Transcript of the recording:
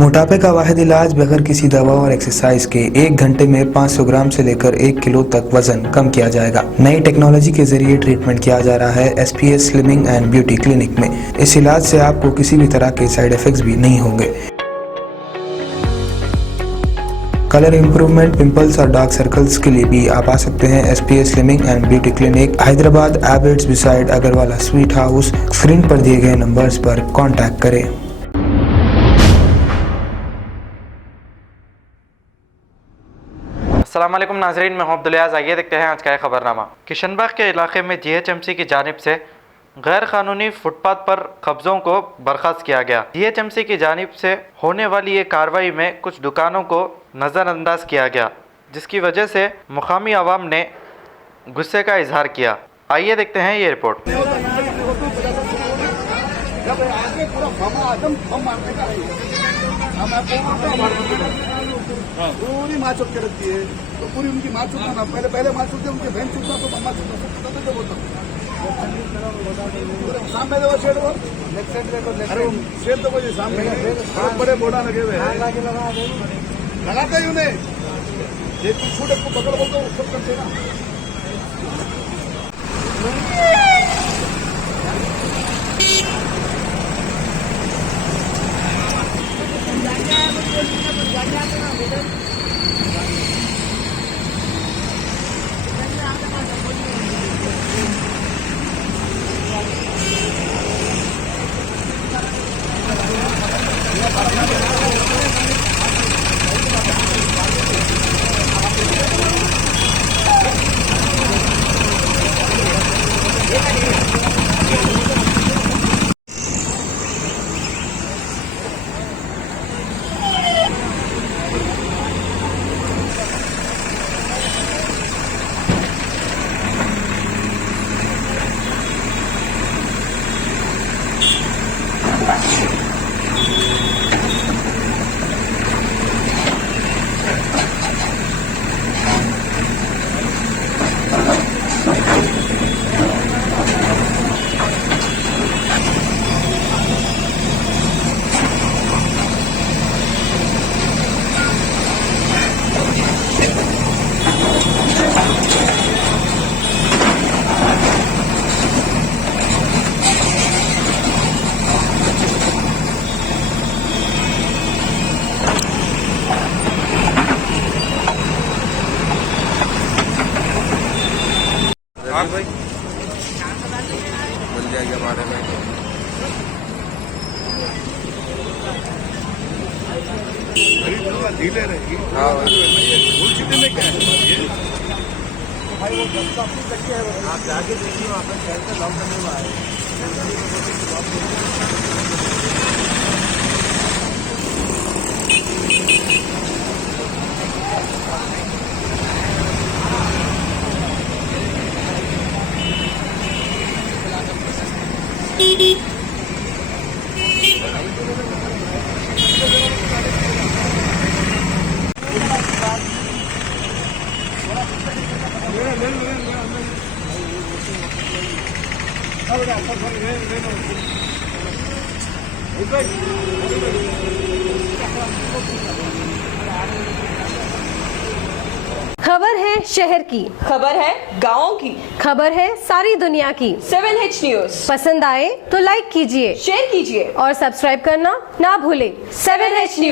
मोटापे का वाहिद इलाज बगैर किसी दवा और एक्सरसाइज के 1 घंटे में 500 ग्राम से लेकर 1 किलो तक वजन कम किया जाएगा। नई टेक्नोलॉजी के जरिए ट्रीटमेंट किया जा रहा है SPS slimming and beauty clinic में। इस इलाज से आपको किसी भी तरह के साइड इफेक्ट्स भी नहीं होंगे। कलर इंप्रूवमेंट, पिंपल्स और डार्क सर्कल्स के लिए भी आप आ सकते हैं SPS slimming and beauty clinic, Hyderabad, Abids beside Agarwala sweet house. Screen पर दिए गए नंबर्स पर कॉन्टैक्ट करें। अस्सलाम वालेकुम नाज़रीन, मैं अब्दुलियाज़। आइए देखते हैं आज का खबरनामा। किशनबाग के इलाके में GHMC की जानिब से गैर कानूनी फुटपाथ पर कब्ज़ों को बर्खास्त किया गया। GHMC की जानिब से होने वाली ये कार्रवाई में कुछ दुकानों को नज़रअंदाज किया गया, जिसकी वजह से मुकामी आवाम ने गुस्से का इजहार किया। आइए देखते हैं ये रिपोर्ट। पूरी माँ चुप के रखती है तो पूरी उनकी माँ चुपना ना, पहले माँ चुपते उनके बहन चुपना तो मम्मा चुपना सब तो बोलता सामने देखो शेड को लेफ्ट साइड देखो, अरे शेड तो मुझे सामने बड़े बोर्डा लगे हुए लगाते ही उन्हें ये कुछ छोटे को पकड़ बोलते सब करते ना। भाई मिल जाएगी हमारे में। ढीले रहेगी। हाँ में क्या है भाई, वो जब अपनी चक्की है आप जाके देखिए, वहाँ पर शहर से लॉक करने में आए। खबर है शहर की, खबर है गाँव की, खबर है सारी दुनिया की। 7H न्यूज पसंद आए तो लाइक कीजिए, शेयर कीजिए और सब्सक्राइब करना ना भूलें। 7H news.